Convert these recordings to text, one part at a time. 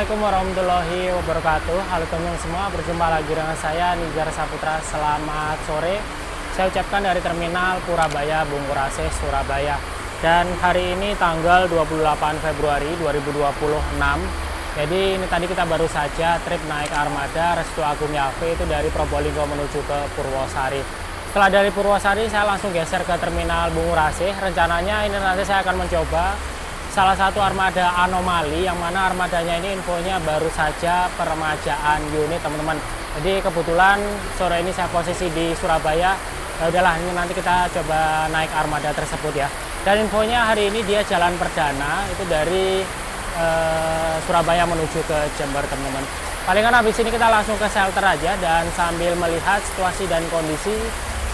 Assalamualaikum warahmatullahi wabarakatuh. Halo teman-teman semua, berjumpa lagi dengan saya Nizar Saputra. Selamat sore. Saya ucapkan dari Terminal Purabaya Bungurase, Surabaya. Dan hari ini tanggal 28 Februari 2026. Jadi ini tadi kita baru saja trip naik armada Restu Agung Yahve itu dari Probolinggo menuju ke Purwosari. Setelah dari Purwosari saya langsung geser ke Terminal Bungurase. Rencananya ini nanti saya akan mencoba salah satu armada anomali, yang mana armadanya ini infonya baru saja peremajaan unit teman-teman. Jadi kebetulan sore ini saya posisi di Surabaya. Ya udahlah, ini nanti kita coba naik armada tersebut ya. Dan infonya hari ini dia jalan perdana itu dari Surabaya menuju ke Jember teman-teman. Palingan habis ini kita langsung ke shelter aja dan sambil melihat situasi dan kondisi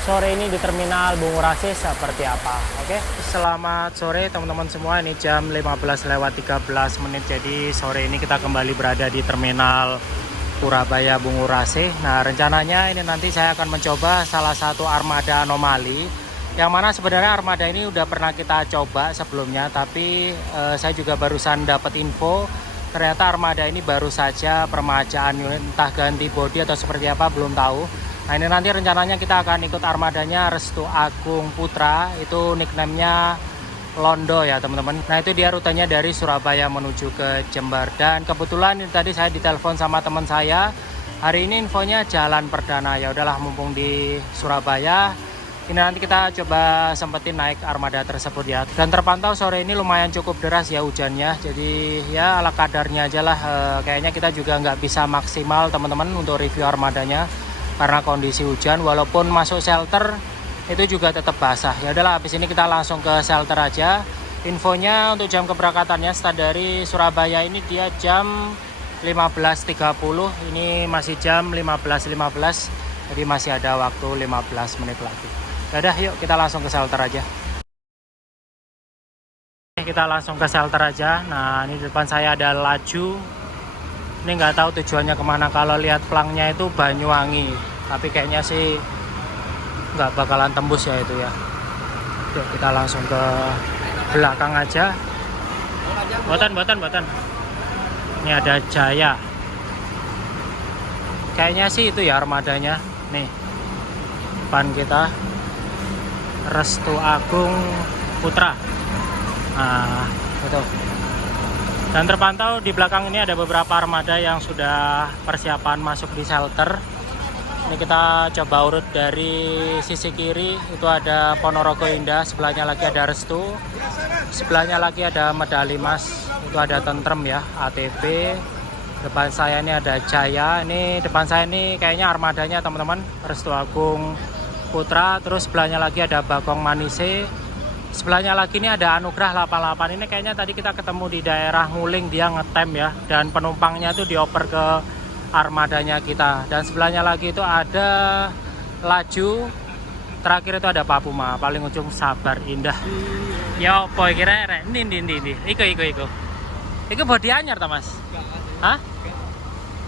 sore ini di Terminal Bungurase seperti apa. Oke, selamat sore teman-teman semua. Ini jam 15:13. Jadi sore ini kita kembali berada di Terminal Purabaya Bungurase. Nah, rencananya ini nanti saya akan mencoba salah satu armada anomali, yang mana sebenarnya armada ini udah pernah kita coba sebelumnya, tapi saya juga barusan dapat info ternyata armada ini baru saja peremajaan unit, entah ganti bodi atau seperti apa belum tahu. Nah, ini nanti rencananya kita akan ikut armadanya Restu Agung Putra, itu nickname-nya Londo ya teman-teman. Nah, itu dia rutenya dari Surabaya menuju ke Jember. Dan kebetulan ini tadi saya ditelepon sama teman saya, hari ini infonya jalan perdana. Ya udahlah, mumpung di Surabaya, ini nanti kita coba sempetin naik armada tersebut ya. Dan terpantau sore ini lumayan cukup deras ya hujannya. Jadi ya ala kadarnya aja lah. Kayaknya kita juga nggak bisa maksimal teman-teman untuk review armadanya karena kondisi hujan. Walaupun masuk shelter itu juga tetap basah. Ya udahlah, habis ini kita langsung ke shelter aja. Infonya untuk jam keberangkatannya start dari Surabaya ini dia jam 15.30. Ini masih jam 15.15. Jadi masih ada waktu 15 menit lagi. Ya udah, yuk kita langsung ke shelter aja. Kita langsung ke shelter aja. Nah, ini di depan saya ada laju. Ini nggak tahu tujuannya kemana. Kalau lihat plangnya itu Banyuwangi, tapi kayaknya sih nggak bakalan tembus ya itu ya. Yuk kita langsung ke belakang aja. Botan. Ini ada Jaya. Kayaknya sih itu ya armadanya. Nih depan kita Restu Agung Putra. Nah itu. Dan terpantau di belakang ini ada beberapa armada yang sudah persiapan masuk di shelter. Ini kita coba urut dari sisi kiri, itu ada Ponorogo Indah, sebelahnya lagi ada Restu, sebelahnya lagi ada Medali Mas, itu ada Tentrem ya, ATB. Depan saya ini ada Jaya, ini depan saya ini kayaknya armadanya teman-teman, Restu Agung Putra. Terus sebelahnya lagi ada Bagong Manise. Sebelahnya lagi ini ada Anugrah 88. Ini kayaknya tadi kita ketemu di daerah Nguling, dia ngetem ya. Dan penumpangnya tuh dioper ke armadanya kita. Dan sebelahnya lagi itu ada Laju. Terakhir itu ada Papuma. Paling ujung Sabar Indah. Ya apa kira rek? Ini. Iku. Iku bodi anyar ta, Mas? Hah?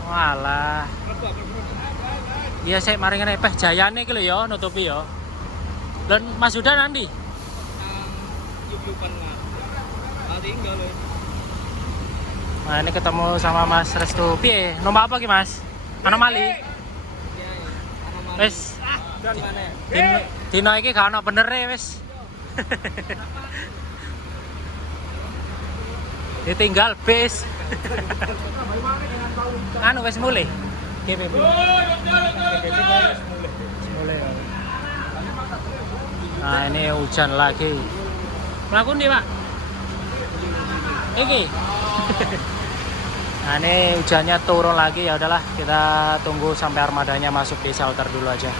Walah. Iya sik mari ngene peh jayane iki lho ya nutupi ya. Dan Mas Huda nanti nah ini ketemu sama Mas Restu. Piye? Nomor apa ki Mas? Anomali? Wis. Dino iki gak ono benere wis. Ditinggal bis. Anu wis mulai. GPP. Nah ini hujan lagi. Melakukan nih Pak. Iki. Nah ini hujannya turun lagi, ya udahlah kita tunggu sampai armadanya masuk di shelter dulu aja.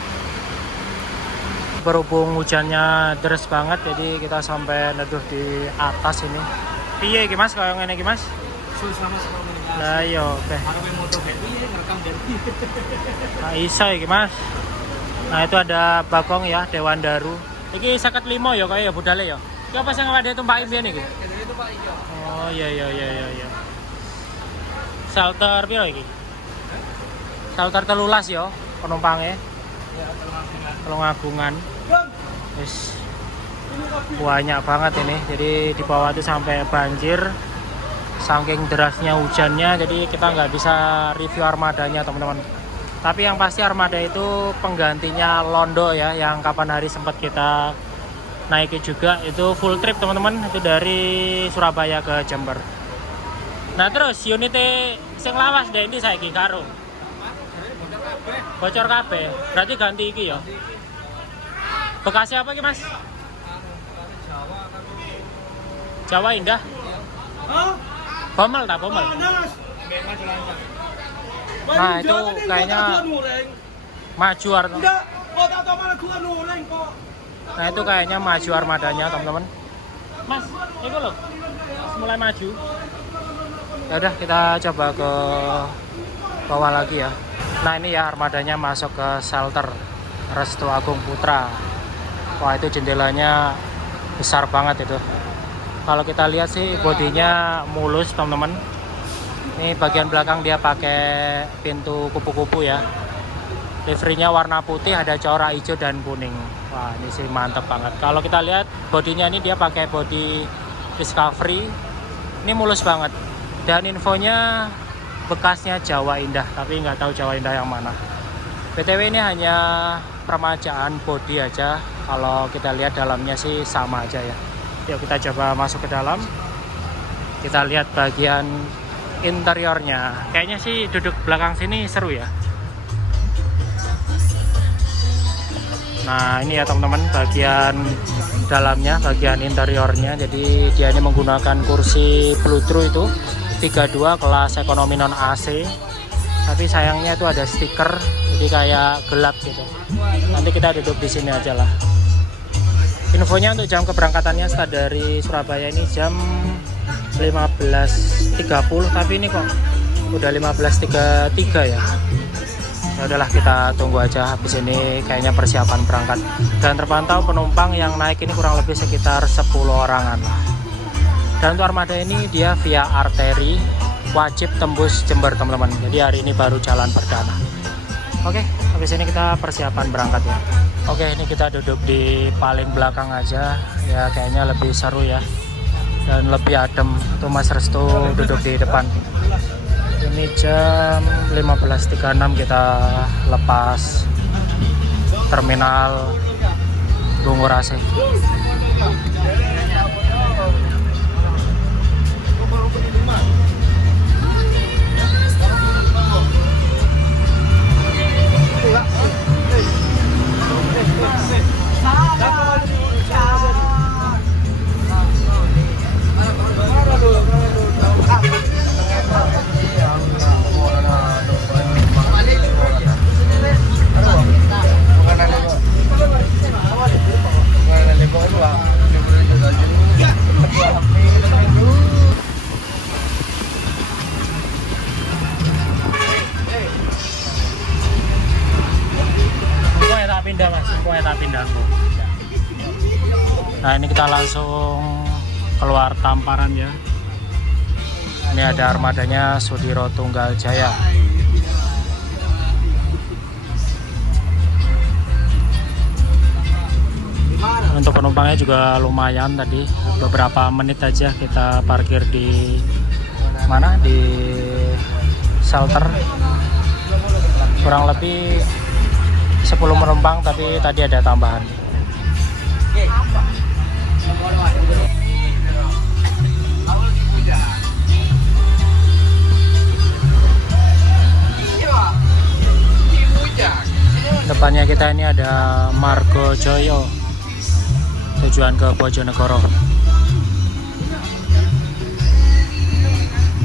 Berhubung hujannya deras banget, jadi kita sampai neduh di atas ini. Iya, Mas, kalau yang ini Mas? Nah iya, oke. Nah isa iki Mas. Nah itu ada Bagong ya, Dewan Daru. Iki 55 ya kayak ya budale ya. Iki apa sing awake tumpaki mbiyen iki? Oh iya. Shelter piro iki? Shelter 13 ya penumpangnya. Tulungagungan. Wis banyak banget ini. Jadi di bawah itu sampai banjir. saking derasnya hujannya, jadi kita nggak bisa review armadanya teman-teman. Tapi yang pasti armada itu penggantinya Londo ya, yang kapan hari sempat kita naiki juga. Itu full trip teman-teman, itu dari Surabaya ke Jember. Nah terus unitnya sing lawas deh ini saiki karo bocor kabeh, berarti ganti iki ya. Bekasnya apa iki Mas? Jawa Indah. Bomel tak bomel. Nah itu kayaknya maju Nah itu kayaknya maju armadanya teman-teman. Mas, itu loh mulai maju. Ya udah kita coba ke bawah lagi ya. Nah ini ya armadanya masuk ke shelter Restu Agung Putra. Wah itu jendelanya besar banget itu. Kalau kita lihat sih bodinya mulus teman-teman. Ini bagian belakang dia pakai pintu kupu-kupu ya. Liverynya warna putih, ada corak hijau dan kuning. Wah ini sih mantep banget. Kalau kita lihat bodinya ini dia pakai body Discovery. Ini mulus banget. Dan infonya bekasnya Jawa Indah, tapi nggak tahu Jawa Indah yang mana. BTW ini hanya permajaan body aja. Kalau kita lihat dalamnya sih sama aja ya. Yuk kita coba masuk ke dalam. Kita lihat bagian interiornya. Kayaknya sih duduk belakang sini seru ya. Nah ini ya teman-teman bagian dalamnya, bagian interiornya. Jadi dia ini menggunakan kursi Bluetooth itu 32 kelas ekonomi non AC. Tapi sayangnya itu ada stiker, jadi kayak gelap gitu. Nanti kita duduk di sini aja lah. Infonya untuk jam keberangkatannya start dari Surabaya ini jam 15.30, tapi ini kok udah 15.33 ya. Ya udahlah kita tunggu aja, habis ini kayaknya persiapan berangkat. Dan terpantau penumpang yang naik ini kurang lebih sekitar 10 orangan lah. Dan untuk armada ini dia via arteri, wajib tembus Jember teman-teman. Jadi hari ini baru jalan perdana. Oke, habis ini kita persiapan berangkat ya. Oke, ini kita duduk di paling belakang aja. Ya kayaknya lebih seru ya. Dan lebih adem. Tuh Mas Restu duduk di depan. Ini jam 15.36 kita lepas terminal Bungurase. Nah ini kita langsung keluar Tamparan ya. Ini ada armadanya Sudiro Tunggal Jaya. Untuk penumpangnya juga lumayan tadi, beberapa menit aja kita parkir di mana, di shelter. Kurang lebih 10 penumpang, tapi tadi ada tambahan. Depannya kita ini ada Margo Joyo, tujuan ke Bojonegoro.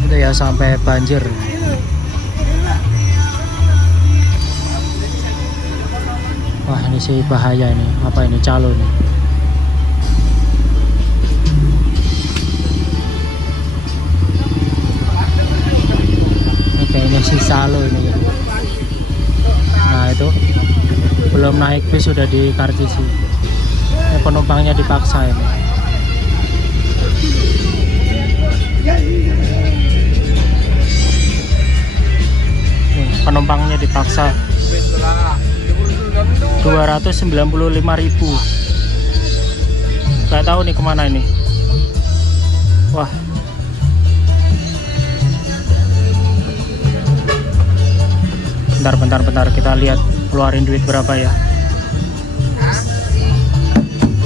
Itu ya sampai banjir. Wah ini sih bahaya ini. Apa ini, calo nih? Oke ini si calo ini ya. Nah itu belum naik bis sudah di karcisi. Penumpangnya dipaksa ini. Penumpangnya dipaksa 295.000. Gak tahu nih kemana ini. Wah Bentar, kita lihat keluarin duit berapa ya.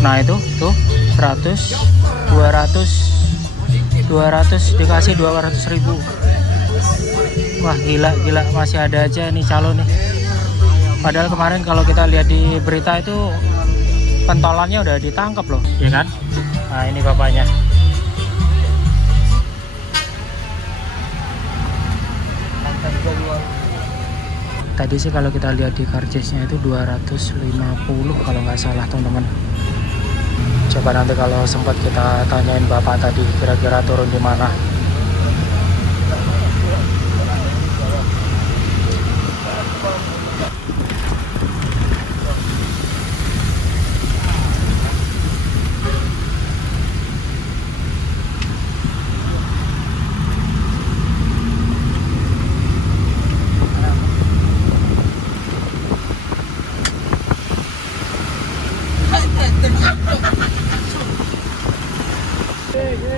Nah itu tuh 100, 200 dikasih 200.000. Wah gila, masih ada aja nih calo nih. Padahal kemarin kalau kita lihat di berita itu pentolannya udah ditangkap loh, ya kan? Nah ini bapaknya. Tadi sih kalau kita lihat di karcisnya itu 250 kalau nggak salah teman-teman. Coba nanti kalau sempat kita tanyain bapak tadi kira-kira turun di mana.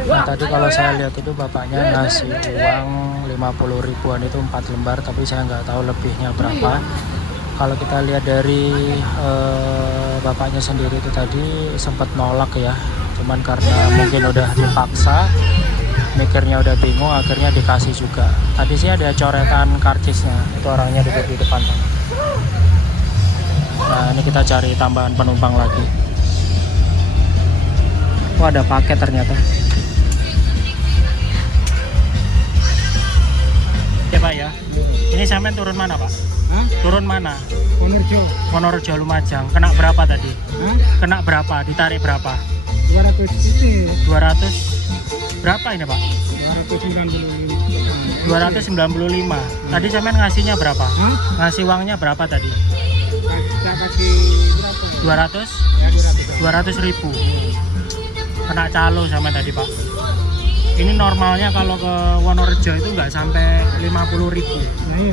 Nah tadi kalau saya lihat itu bapaknya ngasih uang 50 ribuan itu 4 lembar, tapi saya nggak tahu lebihnya berapa. Kalau kita lihat dari bapaknya sendiri itu tadi sempat nolak ya, cuman karena mungkin udah dipaksa, mikirnya udah bingung, akhirnya dikasih juga. Tadi sih ada coretan karcisnya, itu orangnya duduk di depan. Nah ini kita cari tambahan penumpang lagi. Wah ada paket ternyata. Ya Pak ya. Ini sampean turun mana Pak? Hah? Turun mana? Wonorejo Lumajang. Kena berapa tadi? Hah? Kena berapa? Ditarik berapa? 200 ini 200 berapa ini Pak? 295. Tadi sampean ngasihnya berapa? Hah? Ngasih uangnya berapa tadi? Kita kasih berapa? 200? Ya 200. 200.000. Kena calo sama tadi Pak. Ini normalnya kalau ke Wonorejo itu nggak sampai 50.000. Nah iya.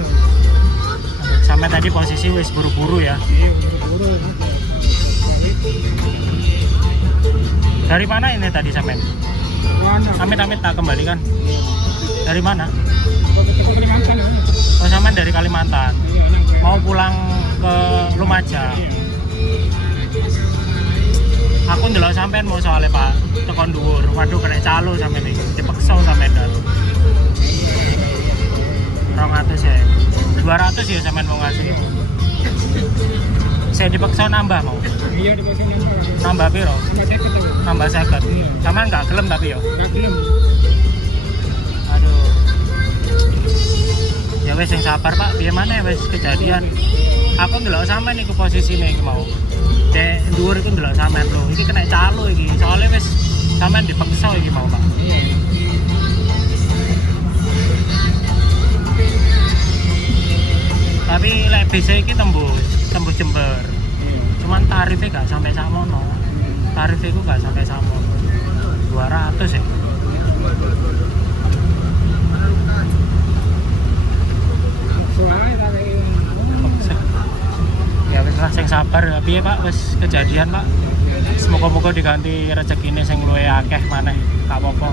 Sampai tadi posisi wis buru-buru ya. Iya, buru-buru. Dari mana ini tadi sampean? Mana? Amit-amit tak kembalikan. Dari mana? Kalimantan. Oh sampean dari Kalimantan. Iya, Mau pulang ke Lumajang. Aku ndelok sampean mau soalnya Pak tekan dhuwur. Waduh kena calo sampean iki. Dipeksa sampean dan. 200 ya. 200 ya sampean mau ngasih. Saya dipeksa nambah mau. Iya, dipaksa nambah. Nambah piro? Nambah 50. Nambah 50. Sampean enggak gelem tapi yo. Enggak gelem. Aduh. Ya wes yang sabar Pak, piye maneh wes kejadian. Aku ndelok sampean iku posisine iki mau. Dek dhuwur iku ndelok sampean lho. Iki kena calo iki. Soale wis sampean dipeksa iki mau Pak. Tapi lek bis iki tembus Jember. Cuman tarifnya gak sampai samono. Tarifnya iku gak sampai samono. 200 ya. Soalnya Ya wis lah sing sabar ya piye Pak wis kejadian Pak. Semoga-moga diganti rezekine sing luwih akeh maneh. Gak apa-apa.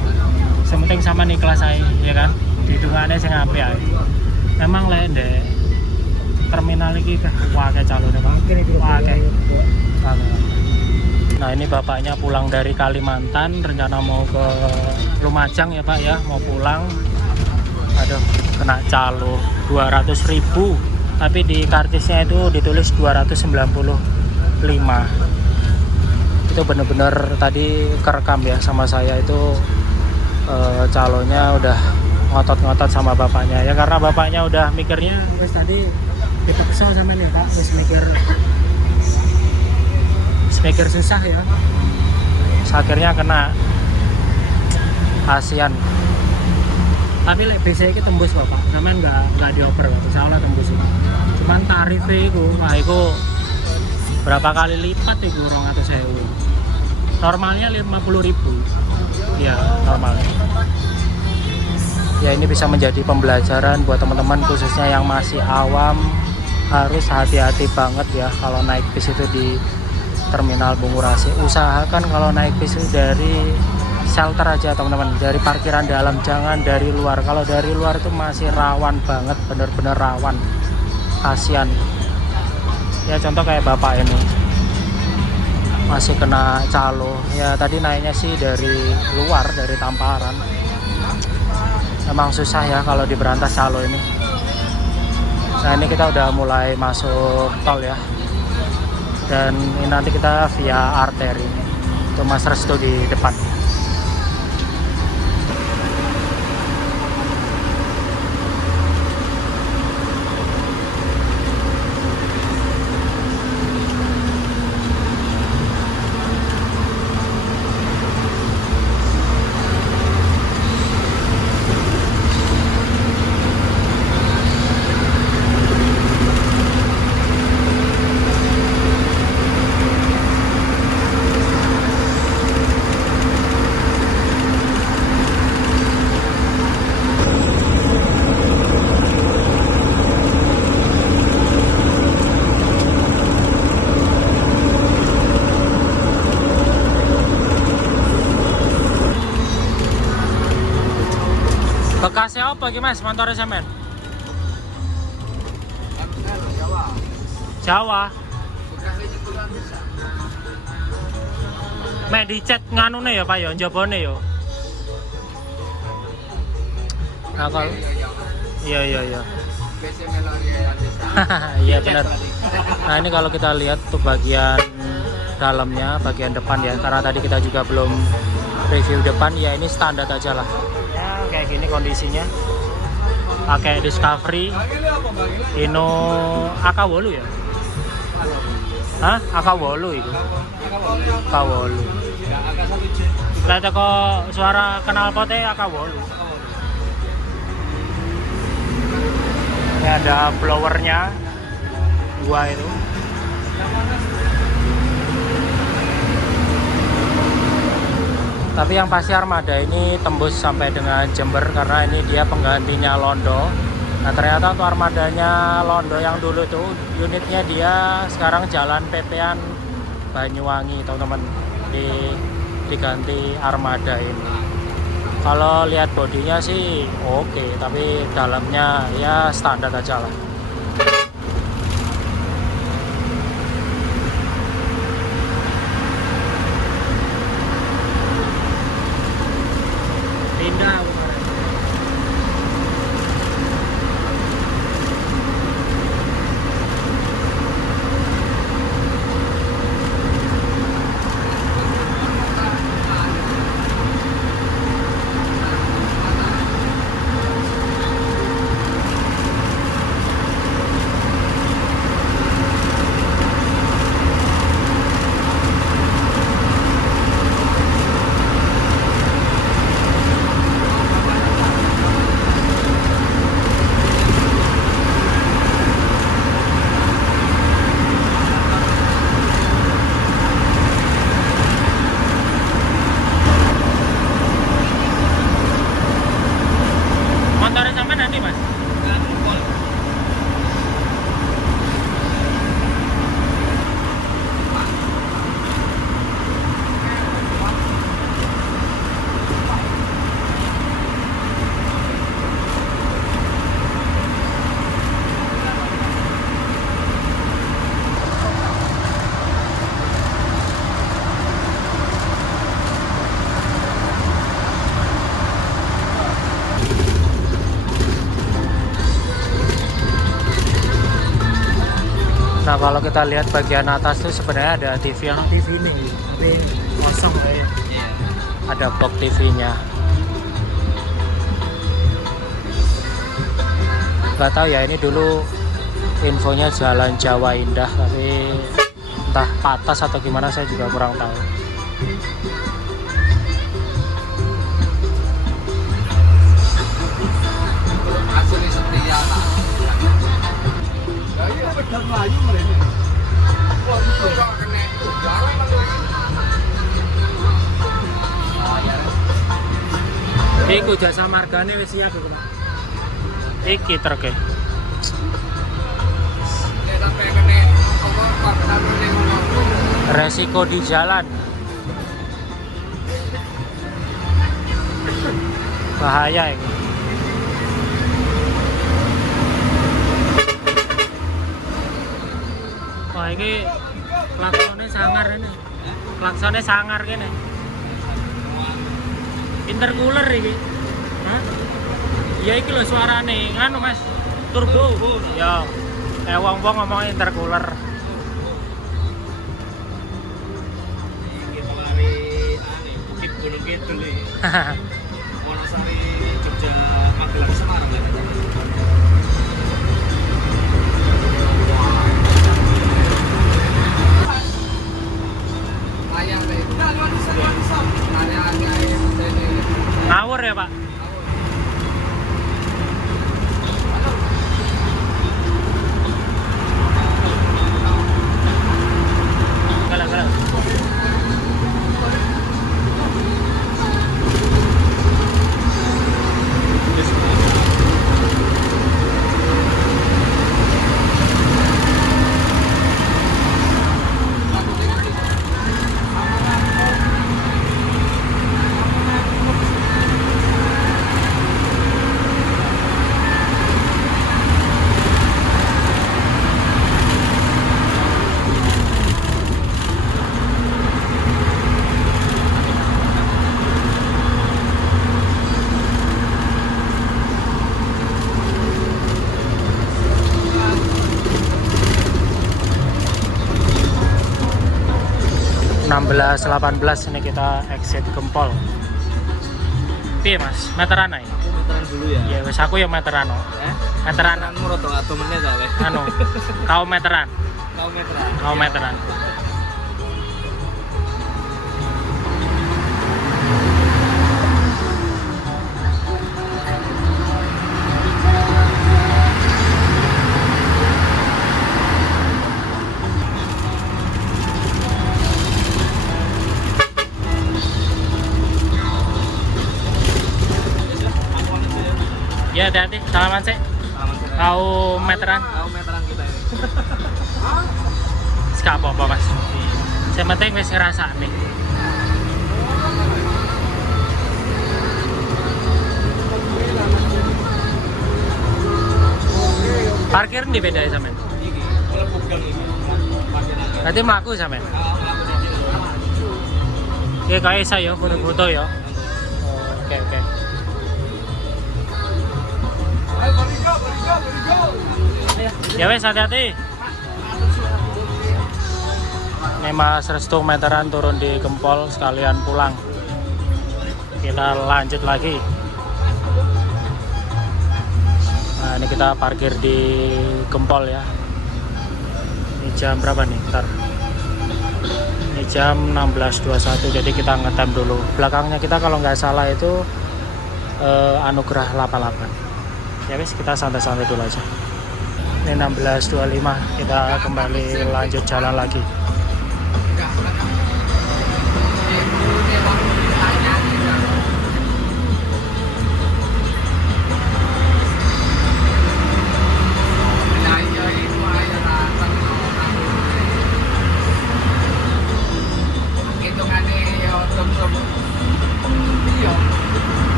Sing penting sampean ikhlas ae ya kan. Didungane sing apik ae. Memang lek ndek terminal iki akeh calone Pak. Akeh. Nah ini bapaknya pulang dari Kalimantan, rencana mau ke Lumajang ya Pak ya, mau pulang. Aduh kena calo 200.000. Tapi di kartisnya itu ditulis 295. Itu bener-bener tadi kerekam ya sama saya itu calonya udah ngotot-ngotot sama bapaknya ya, karena bapaknya udah mikirnya wis tadi kita kesel sama nih Pak, wis mikir susah ya. Terus akhirnya kena kasihan. Tapi lek bisa iki tembus Bapak, sampean enggak dioper Bapak, salah tembus itu. Cuman tarifnya itu, wah itu berapa kali lipat itu 200.000. Normalnya 50.000. Ya, normalnya. Ya ini bisa menjadi pembelajaran buat teman-teman khususnya yang masih awam, harus hati-hati banget ya kalau naik bis itu di Terminal Bungurasi. Usahakan kalau naik bis itu dari shelter aja teman-teman, dari parkiran dalam, jangan dari luar. Kalau dari luar itu masih rawan banget, bener-bener rawan. kasihan. Ya contoh kayak bapak ini masih kena calo. Ya tadi naiknya sih dari luar, dari Tamparan. Emang susah ya kalau di Berantas calo ini. Nah ini kita udah mulai masuk tol ya. Dan ini nanti kita via arteri. Itu Mas Restu di depan. Bekasnya apa gimana motornya semen? Jawa. Mek dicet nganune ya Pak ya, njabone ya. Nah kalau iya. Iya benar. Nah ini kalau kita lihat tuh bagian dalamnya, bagian depan ya, karena tadi kita juga belum review depan ya, ini standar aja lah. Ya kayak gini kondisinya. Pakai Discovery Ino AK8 ya? Hah? AK8 itu? AK8. Lah kok suara knalpotnya AK8. Ini ada blowernya dua itu. Tapi yang pasti armada ini tembus sampai dengan Jember karena ini dia penggantinya Londo. Nah ternyata untuk armadanya Londo yang dulu tuh unitnya dia sekarang jalan PP-an Banyuwangi teman-teman, diganti armada ini. Kalau lihat bodinya sih oke, tapi dalamnya ya standar aja lah. Pindah Nah kalau kita lihat bagian atas tuh sebenarnya ada TV ini, tapi kosong ya. Ada box TV-nya. Gak tahu ya, ini dulu infonya Jalan Jawa Indah, tapi entah patas atau gimana saya juga kurang tahu. Iku jasa margane wis siap iku, Pak. Iki truk e. Resiko di jalan. Bahaya ini. Wah, ini klaksonnya sangar ini. Klaksonnya sangar gini. Intercooler ini. Hah? Ya iki lho suarane, nganu Mas. Turbo. Ya. Kayak wong-wong ngomongnya intercooler. Kita lari Bukit Gunung Kidul iki. Wonosari, Jogja, Magelang, Semarang ya. Ngawur ya, Pak? Galang-galang. belas 18 ini kita exit Gempol. Piye Mas? Meteran ae. Aku meteran dulu ya. Ya wis aku ya meteran. Meteran Meteranmu rada atau menit ale. anu. Kau meteran. Kau meteran. Kau meteran. Ya hati-hati, salaman sih. Salaman sih. Kau meteran. Kau meteran kita ini. Gak apa-apa Mas. Yang penting wis ngerasa nih. Parkir di beda ya sampean. Iki, mlebu gang iki. Parkiran. Berarti mlaku sampean. Oke, kayak saya foto-foto ya. Oke, oke. Ya wes hati-hati. Ini Mas Restu meteran turun di Gempol sekalian pulang. Kita lanjut lagi. Nah ini kita parkir di Gempol ya. Ini jam berapa nih? Ntar. Ini jam 16.21 jadi kita ngetem dulu. Belakangnya kita kalau nggak salah itu Anugerah 88. Ya wes kita santai-santai dulu aja. Ini 16.25 kita kembali lanjut jalan lagi.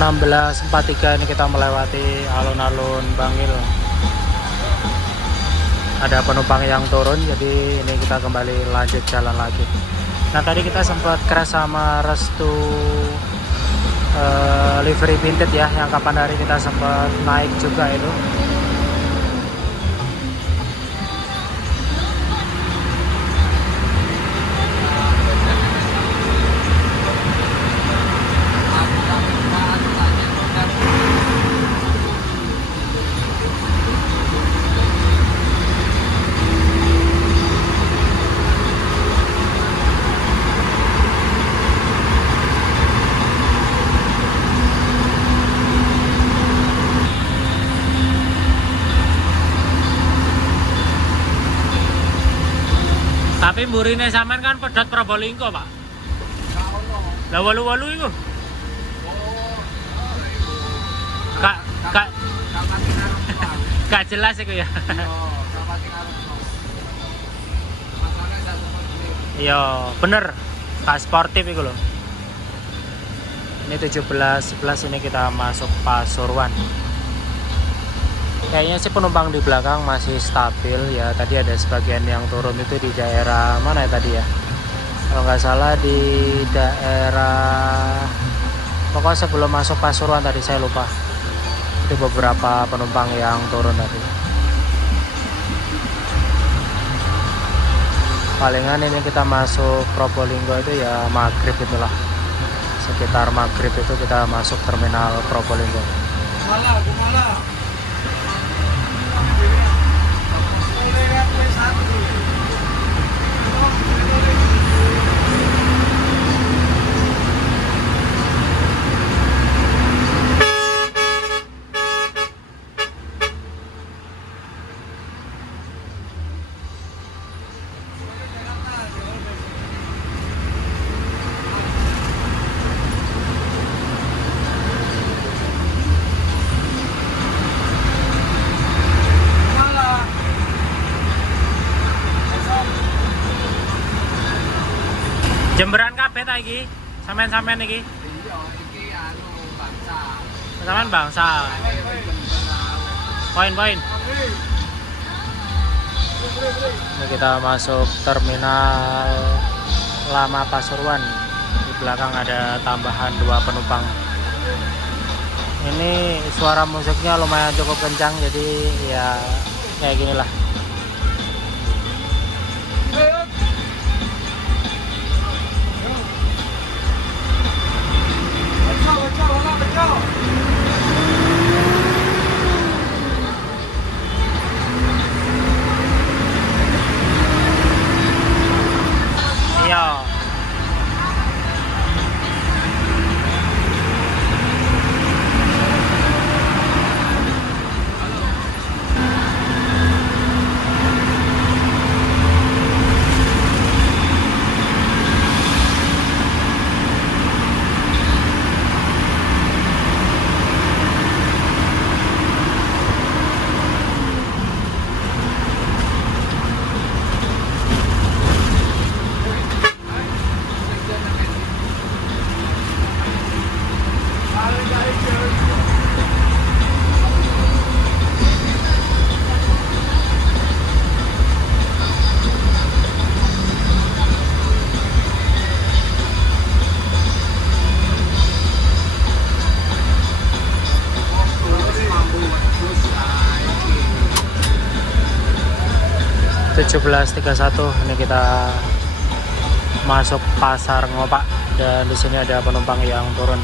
16.43 ini kita melewati alun-alun Bangil. Ada penumpang yang turun, jadi ini kita kembali lanjut jalan lagi. Nah tadi kita sempat crash sama Restu livery vintage ya, yang kapan hari kita sempat naik juga itu. Tapi mburine sampean kan pedot Probolinggo, Pak. Lah walu-walu iku. Kak jelas iku ya. Iya, bener. Kak sportif iku lho. Ini 17.11 ini kita masuk Pasuruan. Kayaknya sih penumpang di belakang masih stabil ya. Tadi ada sebagian yang turun itu di daerah mana ya tadi ya? Kalau nggak salah di daerah, pokoknya sebelum masuk Pasuruan tadi saya lupa. Itu beberapa penumpang yang turun tadi. Palingan ini kita masuk Probolinggo itu ya maghrib itulah. Sekitar maghrib itu kita masuk terminal Probolinggo. Gumala. Jemberan kabeh ta iki? Sampean-sampean iki? Iya, iki anu bangsa. Sampean bangsa. Poin-poin. Ini kita masuk terminal Lama Pasuruan. Di belakang ada tambahan 2 penumpang. Ini suara musiknya lumayan cukup kencang, jadi ya kayak gini lah. Iya. (17.31) ini kita masuk Pasar Ngopak dan di sini ada penumpang yang turun.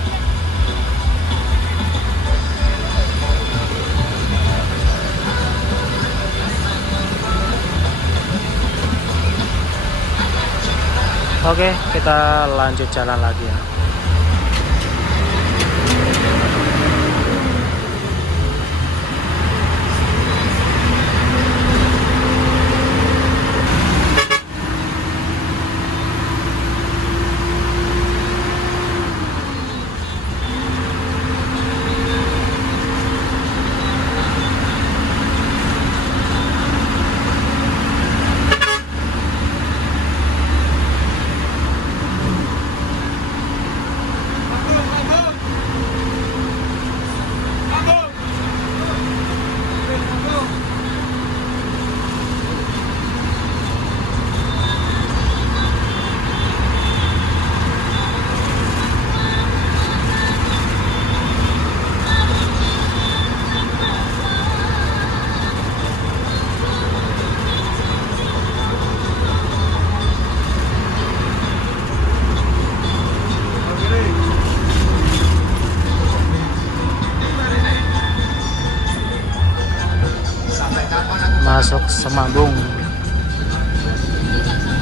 Oke, kita lanjut jalan lagi ya. masuk Semambung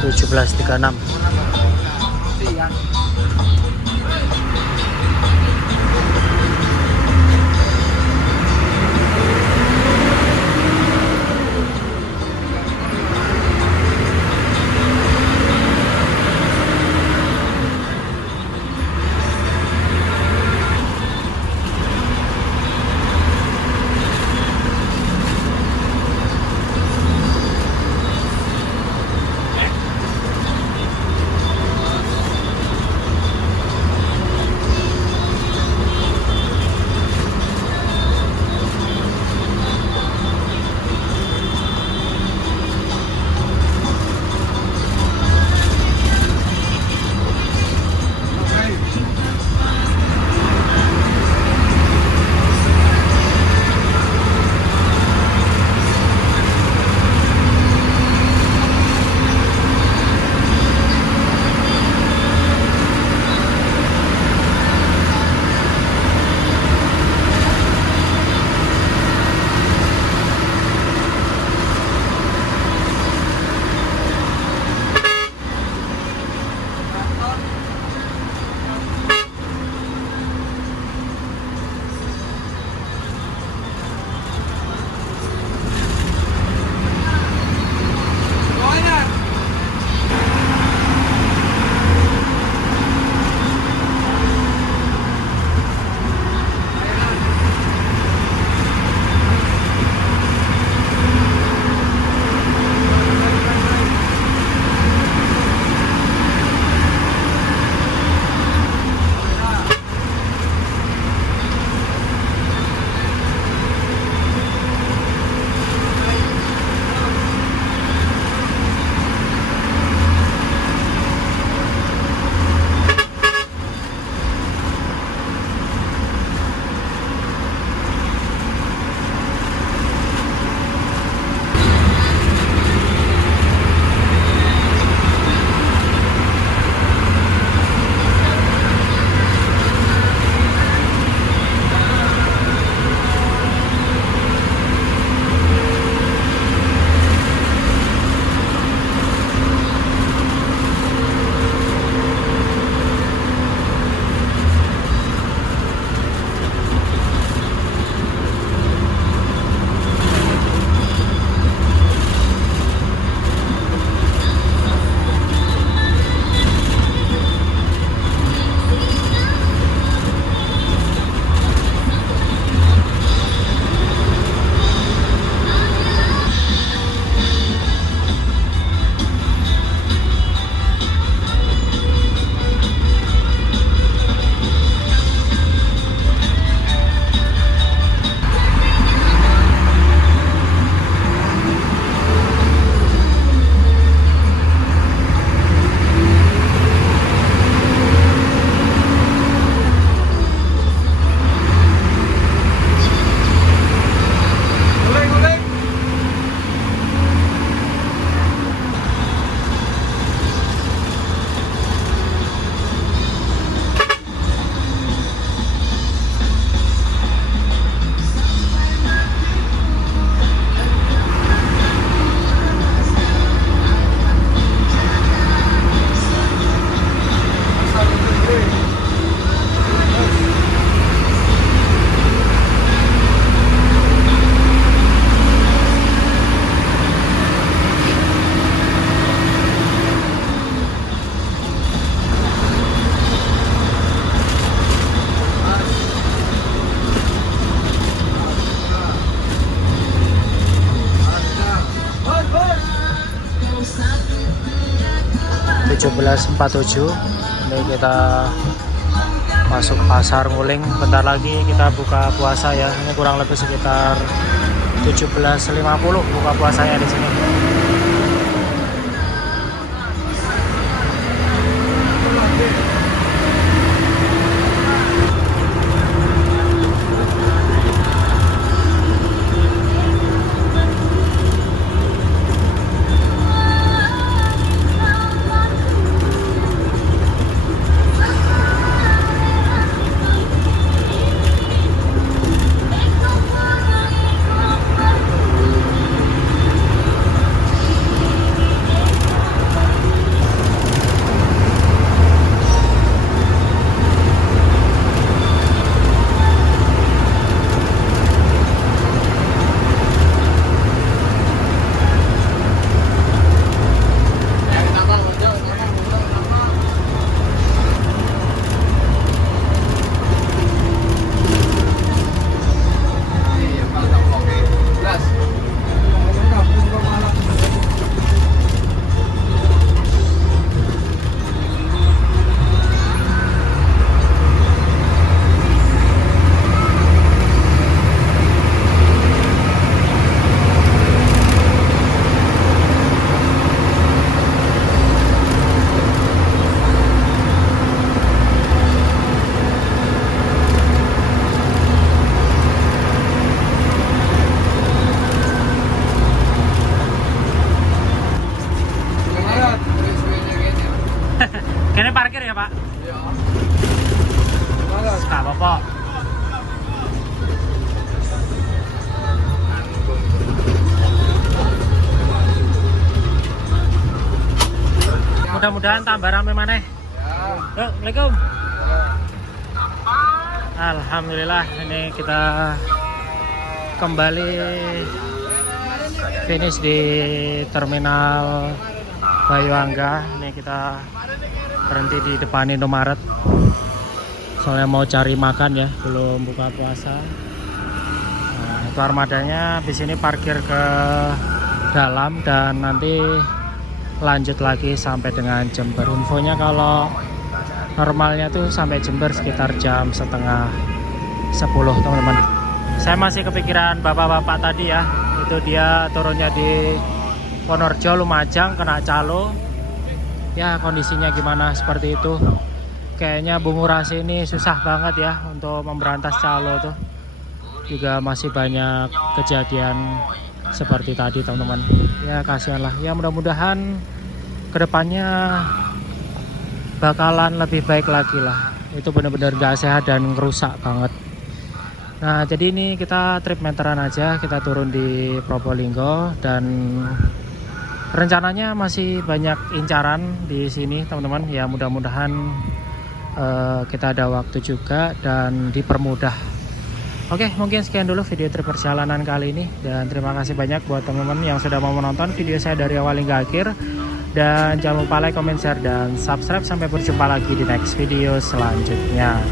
17.36. Ini kita masuk pasar Nguling. Bentar lagi kita buka puasa ya. Ini kurang lebih sekitar 17.50 buka puasanya di sini. parkir ya Pak? Iya. Gak apa-apa. Mudah-mudahan tambah rame maneh. Yuk, Assalamualaikum. Alhamdulillah, ini kita kembali finish di terminal Bayuangga. Ini kita berhenti di depan Indomaret. Soalnya mau cari makan ya, belum buka puasa. Nah, itu armadanya di sini parkir ke dalam dan nanti lanjut lagi sampai dengan Jember. Infonya kalau normalnya tuh sampai Jember sekitar jam setengah 10 teman-teman. Saya masih kepikiran bapak-bapak tadi ya, itu dia turunnya di Wonorejo, Lumajang, kena calo. Ya kondisinya gimana seperti itu. Kayaknya Bungurasi ini susah banget ya untuk memberantas calo tuh. Juga masih banyak kejadian seperti tadi teman-teman. Ya kasihan lah. Ya mudah-mudahan kedepannya bakalan lebih baik lagi lah. Itu benar-benar gak sehat dan ngerusak banget. Nah jadi ini kita trip meteran aja, kita turun di Probolinggo dan rencananya masih banyak incaran di sini teman-teman. Ya mudah-mudahan kita ada waktu juga dan dipermudah. Oke, mungkin sekian dulu video trip perjalanan kali ini dan terima kasih banyak buat teman-teman yang sudah mau menonton video saya dari awal hingga akhir. Dan jangan lupa like, comment, share, dan subscribe. Sampai berjumpa lagi di next video selanjutnya.